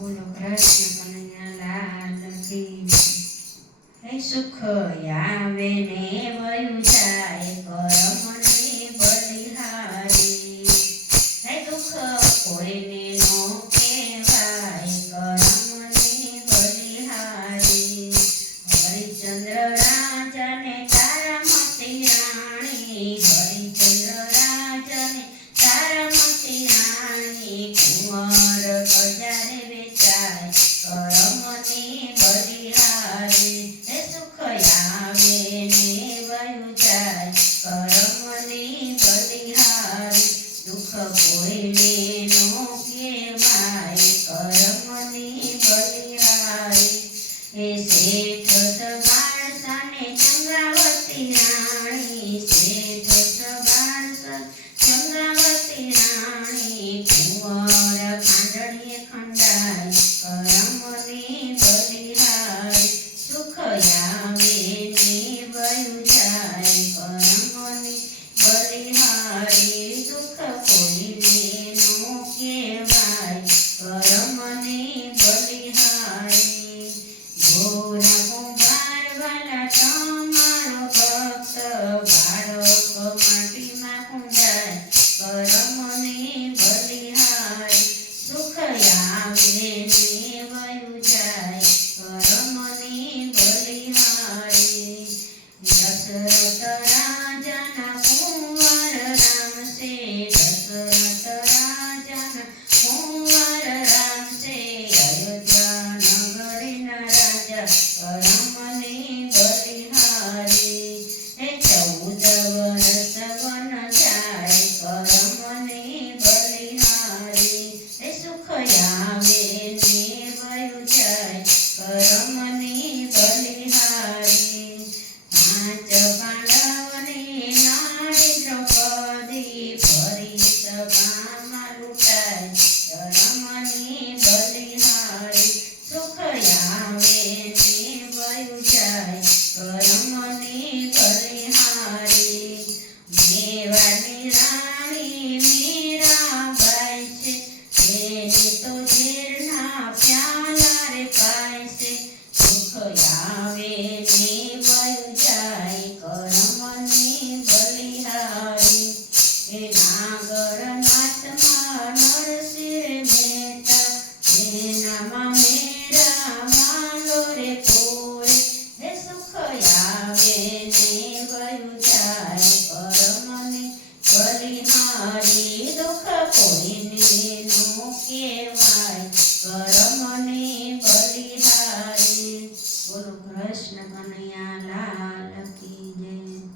બોલો કૃષ્ણ કનૈયા લાલ કી હે સુખ આવે ને વયું જાય કરમને બલિહારી હે દુઃખ કોઈને નો કહેવાય કરમને બલિહારી હરિચંદ્ર રાજાને તારામતી રાણી હરિચંદ્ર રાજાને તારામતી રાણી કુંવર બજારે વેચાય કરમની બલિહારી હે સુખ આવે ને વયું જાય કરમની બલિહારી દુઃખ કોઈને નો કહેવાય કરમની બલિહારી હે શેઠ સબાણસાને ચંદ્રાવતી રાણી શેઠ સબાણસા ચંદ્રાવતી રાણી કુંવર ખાંડણીએ ખંડાય કરમની બલિહારી સુખ આવે ને વયું જાય કરમની બલિહારી દુઃખ કોઈને નો કહેવાય કરમની બલિહારી ગોરા કુંભાર વાલા તમારો ભક્ત બાળક માટીમાં કુંડાય કરમની બલિહારી સુખ આવે ને વયું જાય કરમની બલિહારી દશરથ રાજાના કુંવર રામ છે દશરથ રાજાના કુંવર રામ છે અયોધ્યા નગરીના રાજા કરમની બલિહારી હે 14 વર્ષ વન જાય કરમની બલિહારી હે સુખ આવે ને વયું જાય કરમની બલિહારી પાંચ પાંડવની નારી દ્રૌપદી ફરી સભામાં લૂંટાય કરમની બલિહારી સુખ આવે ને વયું જાય કરમની બલિહારી મેવાડની રાણી મીરાબાઈ છે એની તો ઝેરના પ્યાલા રે પાય છે સુખ આવે ને વયું જાય કરમની બલિહારી એ નાગરનાથમાં નરસિંહ મહેતા એનામાં મેરા માંગો રે પૂરે હે સુખ આવે ને વયું જાય કરમની બલિહારી દુઃખ કોઈને નો કહેવાય કરમની બલિહારી બોલો કૃષ્ણ કનૈયા